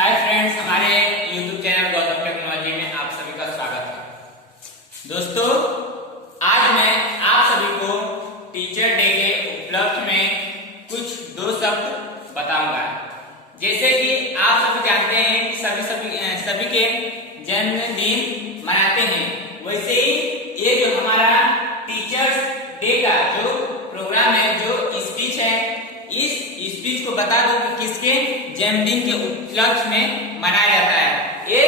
Hi friends, हमारे YouTube channel Gautam technology में आप सभी का स्वागत है। दोस्तों, आज मैं आप सभी को टीचर डे के उपलक्ष्य में कुछ दो शब्द बताऊंगा। जैसे कि आप सभी जानते हैं कि सभी के जन्मदिन मनाते हैं, वैसे ही ये जो हमारा टीचर्स डे का जो प्रोग्राम है, जो स्पीच है, इस स्पीच को बता दो कि किसके जन्मदिन के उपलक्ष्य में मनाया जाता है। ये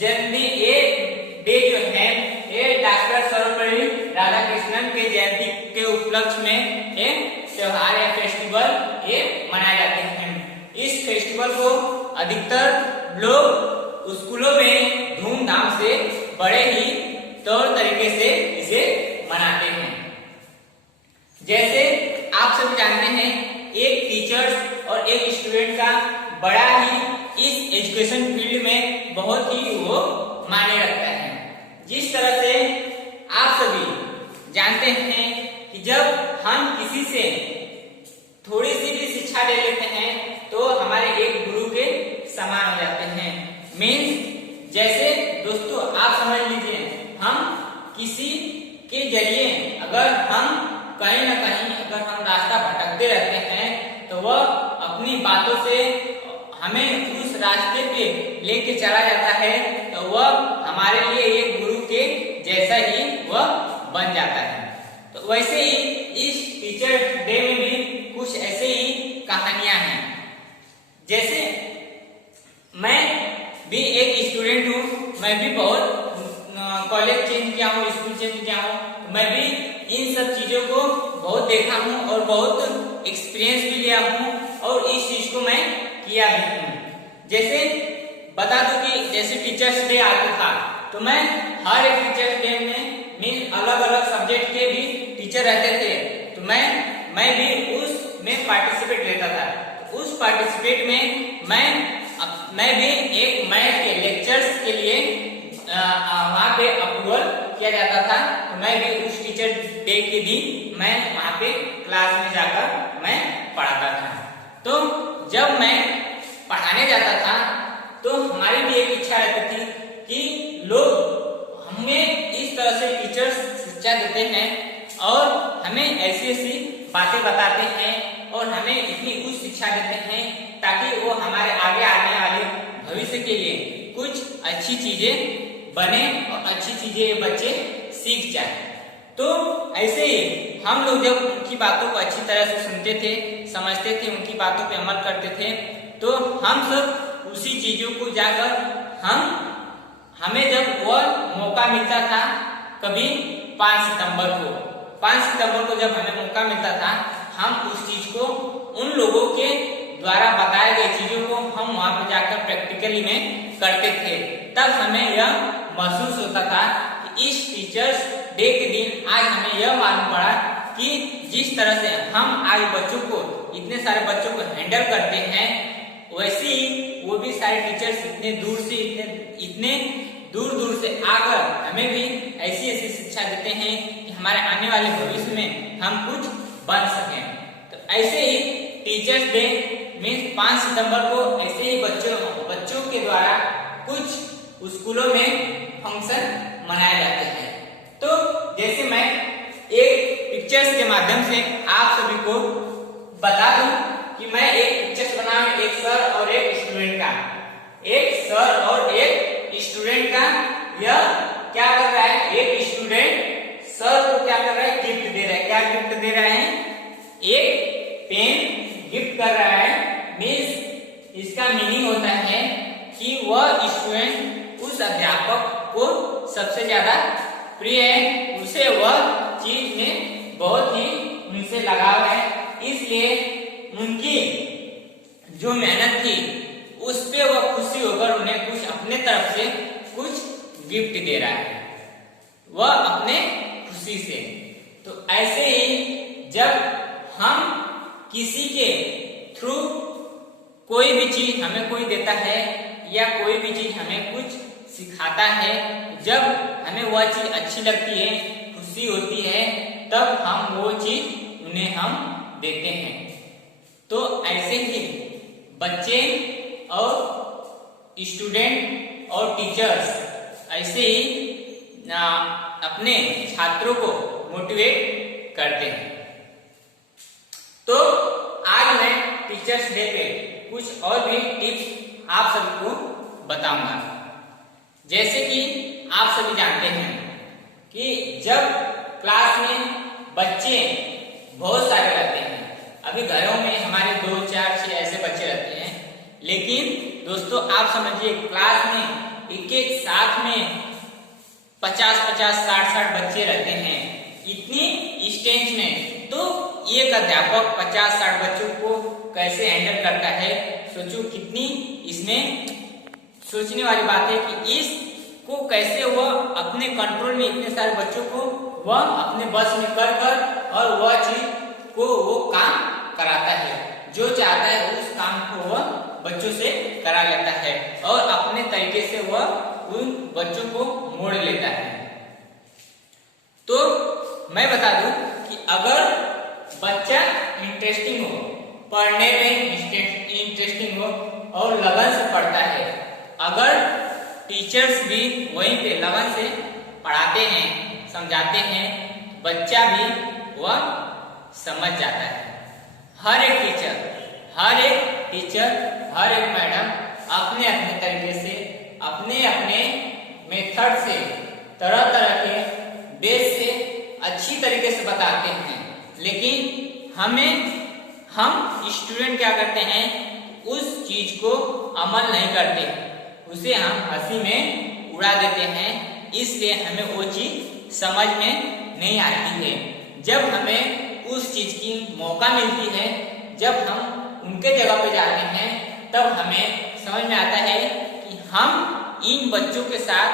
जन्मदिन, ये डे जो है, ये डॉक्टर सर्वपल्ली राधाकृष्णन के जयंती के उपलक्ष्य में एक त्योहार या फेस्टिवल ये मनाए जाते हैं। इस फेस्टिवल को अधिकतर लोग स्कूलों में धूमधाम से बड़े ही तौर तरीके से इसे मनाते हैं। जैसे आप सब जानते हैं, एक टीचर्स और एक स्टूडेंट का बड़ा ही इस एजुकेशन फील्ड में बहुत ही वो मायने रखता है। जिस तरह से आप सभी जानते हैं कि जब हम किसी से थोड़ी सी भी शिक्षा ले लेते हैं तो हमारे एक गुरु के समान हो जाते हैं। मीन्स जैसे दोस्तों आप समझ लीजिए, हम किसी के जरिए अगर हम कहीं ना कहीं अगर हम रास्ता भटकते रहते हैं तो वह अपनी बातों से हमें उस रास्ते पे लेके चला जाता है, तो वह हमारे लिए एक गुरु के जैसा ही वह बन जाता है। तो वैसे ही इस टीचर डे में भी कुछ ऐसे ही कहानियां हैं। जैसे मैं भी एक स्टूडेंट हूँ, मैं भी बहुत कॉलेज चेंज किया हूँ, स्कूल चेंज किया हूँ, मैं भी इन सब चीजों को बहुत देखा हूँ और बहुत एक्सपीरियंस भी लिया हूँ और इस चीज को मैं किया भी हूँ। जैसे बता दूं कि जैसे टीचर्स डे आता था तो मैं हर एक टीचर्स डे में अलग अलग सब्जेक्ट के भी टीचर रहते थे, तो मैं भी उसमें पार्टिसिपेट लेता था। तो उस पार्टिसिपेट में मैं भी एक मैथ के लेक्चर्स के लिए वहाँ पे अप्रूवल किया जाता था, तो मैं भी उस टीचर डे के दिन मैं वहाँ पे क्लास में जाकर मैं पढ़ाता था। तो जब मैं पढ़ाने जाता था तो हमारी भी एक इच्छा रहती थी कि लोग हमें इस तरह से टीचर्स शिक्षा देते हैं और हमें ऐसी ऐसी बातें बताते हैं और हमें इतनी उच्च शिक्षा देते हैं ताकि वो हमारे आगे आने वाले भविष्य के लिए कुछ अच्छी चीजें बने और अच्छी चीजें बच्चे सीख जाए। तो ऐसे ही हम लोग जब उनकी बातों को अच्छी तरह से सुनते थे, समझते थे, उनकी बातों पे अमल करते थे, तो हम सब उसी चीजों को जाकर हमें जब वह मौका मिलता था, कभी 5 सितंबर को जब हमें मौका मिलता था, हम उस चीज को उन लोगों के द्वारा बताए गए चीजों को हम वहां पर जाकर प्रैक्टिकली में करते थे। तब हमें यह महसूस होता था कि इस टीचर्स डे के दिन आज हमें यह मालूम पड़ा कि जिस तरह से हम आज बच्चों को, इतने सारे बच्चों को हैंडल करते हैं, वैसे ही वो भी सारे टीचर्स इतने दूर से आकर हमें भी ऐसी ऐसी शिक्षा देते हैं कि हमारे आने वाले भविष्य में हम कुछ बन सकें। तो ऐसे ही टीचर्स डे मीन्स 5 सितंबर को ऐसे ही बच्चों के द्वारा कुछ स्कूलों में फंक्शन मनाए जाते हैं। तो जैसे मैं एक पिक्चर्स के माध्यम से आप सभी को बता दूं कि मैं एक पिक्चर्स बना हूं, एक सर और एक स्टूडेंट का। एक सर और एक स्टूडेंट का यह क्या कर रहा है, एक स्टूडेंट सर को क्या कर रहा है, गिफ्ट दे रहा है। क्या गिफ्ट दे रहा है? एक पेन गिफ्ट कर रहा है। मीन्स इसका मीनिंग होता है कि वह स्टूडेंट उस अध्यापक को सबसे ज्यादा प्रिय है, उसे वह चीज में बहुत ही उनसे लगाव है, इसलिए उनकी जो मेहनत थी उस पे वह खुशी होकर उन्हें कुछ अपने तरफ से कुछ गिफ्ट दे रहा है, वह अपने खुशी से। तो ऐसे ही जब हम किसी के थ्रू कोई भी चीज हमें कोई देता है या कोई भी चीज हमें कुछ सिखाता है, जब हमें वह चीज अच्छी लगती है, खुशी होती है, तब हम वो चीज उन्हें हम देते हैं। तो ऐसे ही बच्चे और स्टूडेंट और टीचर्स ऐसे ही अपने छात्रों को मोटिवेट करते हैं। तो आज मैं टीचर्स डे पे कुछ और भी टिप्स आप सभी को बताऊंगा। जैसे कि आप सभी जानते हैं कि जब क्लास में बच्चे बहुत सारे रहते हैं, अभी घरों में हमारे 2, 4, 6 ऐसे बच्चे रहते हैं, लेकिन दोस्तों आप समझिए क्लास में एक साथ में 50-50, 60-60 बच्चे रहते हैं, इतनी स्ट्रेंथ में। तो एक अध्यापक 50-60 बच्चों को कैसे हैंडल करता है, सोचो कितनी इसमें सोचने वाली बात है कि इसको कैसे वह अपने कंट्रोल में इतने सारे बच्चों को वह अपने बस में कर और वह चीज को वो काम कराता है, जो चाहता है उस काम को वह बच्चों से करा लेता है और अपने तरीके से वह उन बच्चों को मोड़ लेता है। तो मैं बता दूं कि अगर बच्चा इंटरेस्टिंग हो, पढ़ने में इंटरेस्टिंग हो और लगन से पढ़ता है, अगर टीचर्स भी वहीं पे लगन से पढ़ाते हैं, समझाते हैं, बच्चा भी वह समझ जाता है। हर एक टीचर, हर एक मैडम अपने अपने तरीके से, अपने अपने मेथड से, तरह तरह के बेस से अच्छी तरीके से बताते हैं, लेकिन हम स्टूडेंट क्या करते हैं, उस चीज को अमल नहीं करते, उसे हम हंसी में उड़ा देते हैं, इसलिए हमें वो चीज समझ में नहीं आती है। जब हमें उस चीज की मौका मिलती है, जब हम उनके जगह पे जाते हैं, तब हमें समझ में आता है कि हम इन बच्चों के साथ,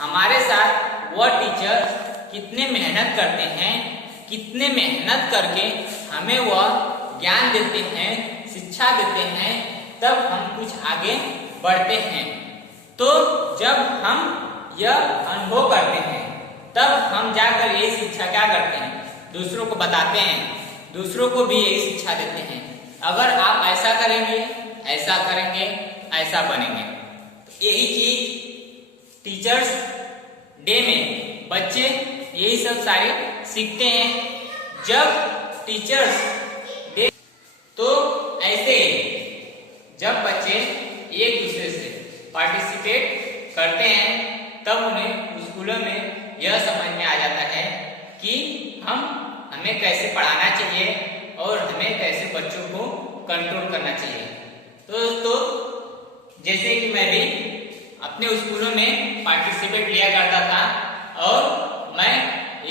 हमारे साथ वह टीचर कितने मेहनत करते हैं, कितने मेहनत करके हमें वह ज्ञान देते हैं, शिक्षा देते हैं, तब हम कुछ आगे बढ़ते हैं। तो जब हम यह अनुभव करते हैं, तब हम जाकर ये शिक्षा क्या करते हैं, दूसरों को बताते हैं, दूसरों को भी यही शिक्षा देते हैं। अगर आप ऐसा करेंगे, ऐसा करेंगे, ऐसा बनेंगे। तो यही चीज टीचर्स डे में बच्चे यही सब सारे सीखते हैं। जब टीचर्स डे, तो ऐसे जब बच्चे एक दूसरे से पार्टिसिपेट करते हैं, तब उन्हें स्कूलों में यह समझ में आ जाता है कि हमें कैसे पढ़ाना चाहिए और हमें कैसे बच्चों को कंट्रोल करना चाहिए। तो दोस्तों जैसे कि मैं भी अपने स्कूलों में पार्टिसिपेट लिया करता था और मैं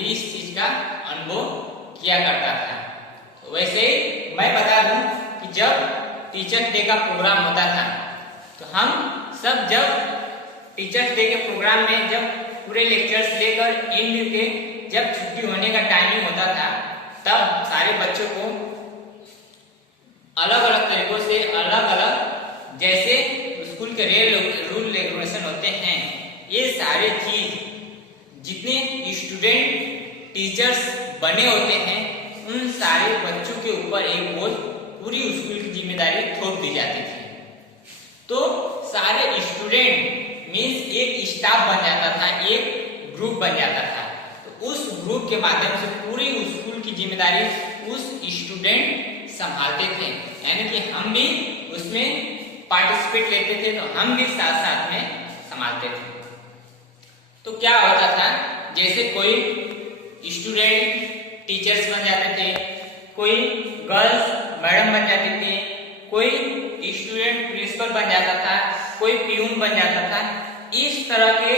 इस चीज का अनुभव किया करता था। तो वैसे मैं बता दूं कि जब टीचर्स डे का प्रोग्राम होता था, तो हम सब जब टीचर्स डे के प्रोग्राम में जब पूरे लेक्चर्स लेकर एंड के जब छुट्टी होने का टाइमिंग होता था, तब सारे बच्चों को अलग अलग तरीकों से, अलग अलग जैसे स्कूल के रूल रेगुलेशन होते हैं, ये सारे चीज जितने स्टूडेंट टीचर्स बने होते हैं, उन सारे बच्चों के ऊपर एक बोझ, पूरी स्कूल की जिम्मेदारी थोप दी जाती थी। तो सारे स्टूडेंट मीन्स एक स्टाफ बन जाता था, एक ग्रुप बन जाता था। तो उस ग्रुप के माध्यम से पूरी स्कूल की जिम्मेदारी उस स्टूडेंट संभालते थे, यानी कि हम भी उसमें पार्टिसिपेट लेते थे, तो हम भी साथ साथ में संभालते थे। तो क्या होता था, जैसे कोई स्टूडेंट टीचर्स बन जाते थे, कोई गर्ल्स मैडम बन जाती थी, कोई स्टूडेंट प्रिंसिपल बन जाता था, कोई पियून बन जाता था। इस तरह के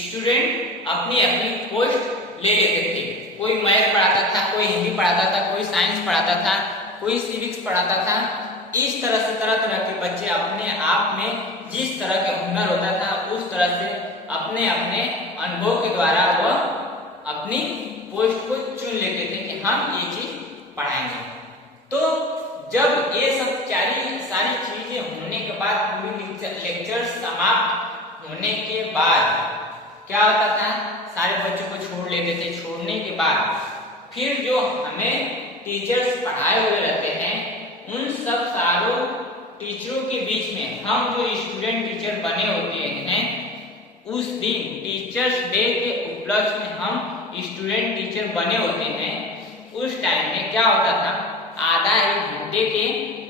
स्टूडेंट अपनी अपनी पोस्ट ले लेते थे। कोई मैथ पढ़ाता था, कोई हिंदी पढ़ाता था, कोई साइंस पढ़ाता था, कोई सिविक्स पढ़ाता था। इस तरह से तरह तरह के बच्चे अपने आप में जिस तरह का हुनर होता था, उस तरह से अपने अपने अनुभव के द्वारा वह अपनी पोस्ट को चुन लेते थे कि हम ये चीज पढ़ाएंगे। तो जब ये सब सारी चीजें होने के बाद, पूरी लेक्चर समाप्त होने के बाद क्या होता था, सारे बच्चों को छोड़ लेते थे। छोड़ने के बाद फिर जो हमें टीचर्स पढ़ाए हुए रहते हैं, उन सब सारों टीचरों के बीच में हम जो स्टूडेंट टीचर बने होते हैं, उस दिन टीचर्स डे के उपलक्ष्य में हम स्टूडेंट टीचर बने होते हैं, उस टाइम में क्या होता था, आधा एक घंटे के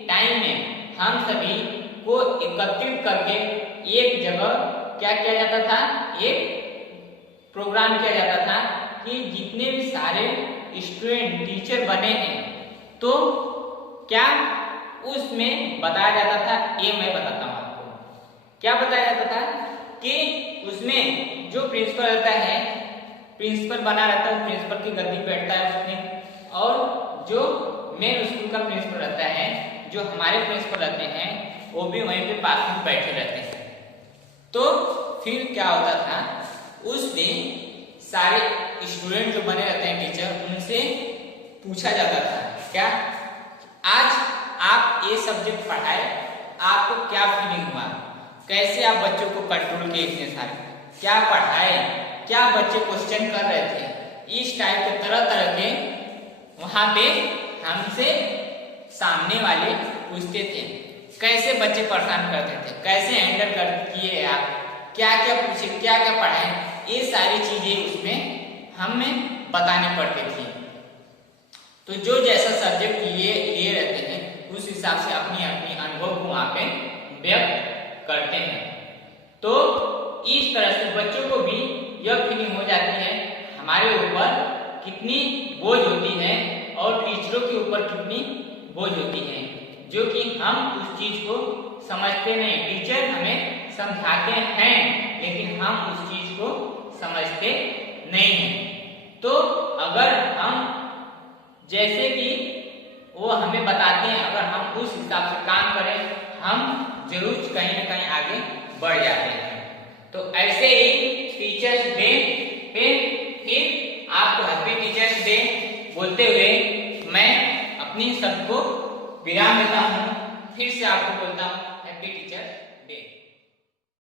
टाइम में हम सभी को एकत्रित करके एक जगह क्या किया जाता था, एक प्रोग्राम किया जाता था कि जितने भी सारे स्टूडेंट टीचर बने हैं तो क्या उसमें बताया जाता था, ये मैं बताता हूँ आपको। क्या बताया जाता था कि उसमें जो प्रिंसिपल रहता है, प्रिंसिपल बना रहता है, प्रिंसिपल की गद्दी पे बैठता है उसमें, और जो मेन स्कूल का प्रिंसिपल रहता है, जो हमारे प्रिंसिपल रहते हैं, वो भी वहीं पे पास में बैठे रहते हैं। तो फिर क्या होता था, उस दिन सारे स्टूडेंट जो बने रहते हैं टीचर, उनसे पूछा जाता था क्या आज आप ये सब्जेक्ट पढ़ाए, आपको क्या फीलिंग हुआ, कैसे आप बच्चों को कंट्रोल किए, इतने सारे क्या पढ़ाए, क्या बच्चे क्वेश्चन कर रहे थे, इस टाइप के तरह तरह के वहां पे हमसे सामने वाले पूछते थे। कैसे बच्चे परेशान करते थे, कैसे हैंडल कर किए आप, क्या क्या पूछे, क्या क्या पढ़ाए, ये सारी चीजें उसमें हमें बतानी पड़ती थी। तो जो जैसा सब्जेक्ट लिए रहते हैं, उस हिसाब से अपनी अपनी अनुभव को वहां पे व्यक्त करते हैं। तो इस तरह से बच्चों को भी यह फीलिंग हो जाती है हमारे ऊपर कितनी बोझ होती है और टीचरों के ऊपर कितनी बोझ होती है, जो कि हम उस चीज को समझते नहीं। टीचर हमें समझाते हैं लेकिन हम उस चीज को समझते नहीं हैं। तो अगर हम जैसे कि वो हमें बताते हैं, अगर हम उस हिसाब से काम करें, हम जरूर कहीं ना कहीं आगे बढ़ जाते हैं। तो ऐसे ही टीचर्स डे पे फिर आपको हैप्पी टीचर्स डे बोलते हुए मैं अपनी सबको विराम देता हूँ। फिर से आपको बोलता हूँ हैप्पी टीचर्स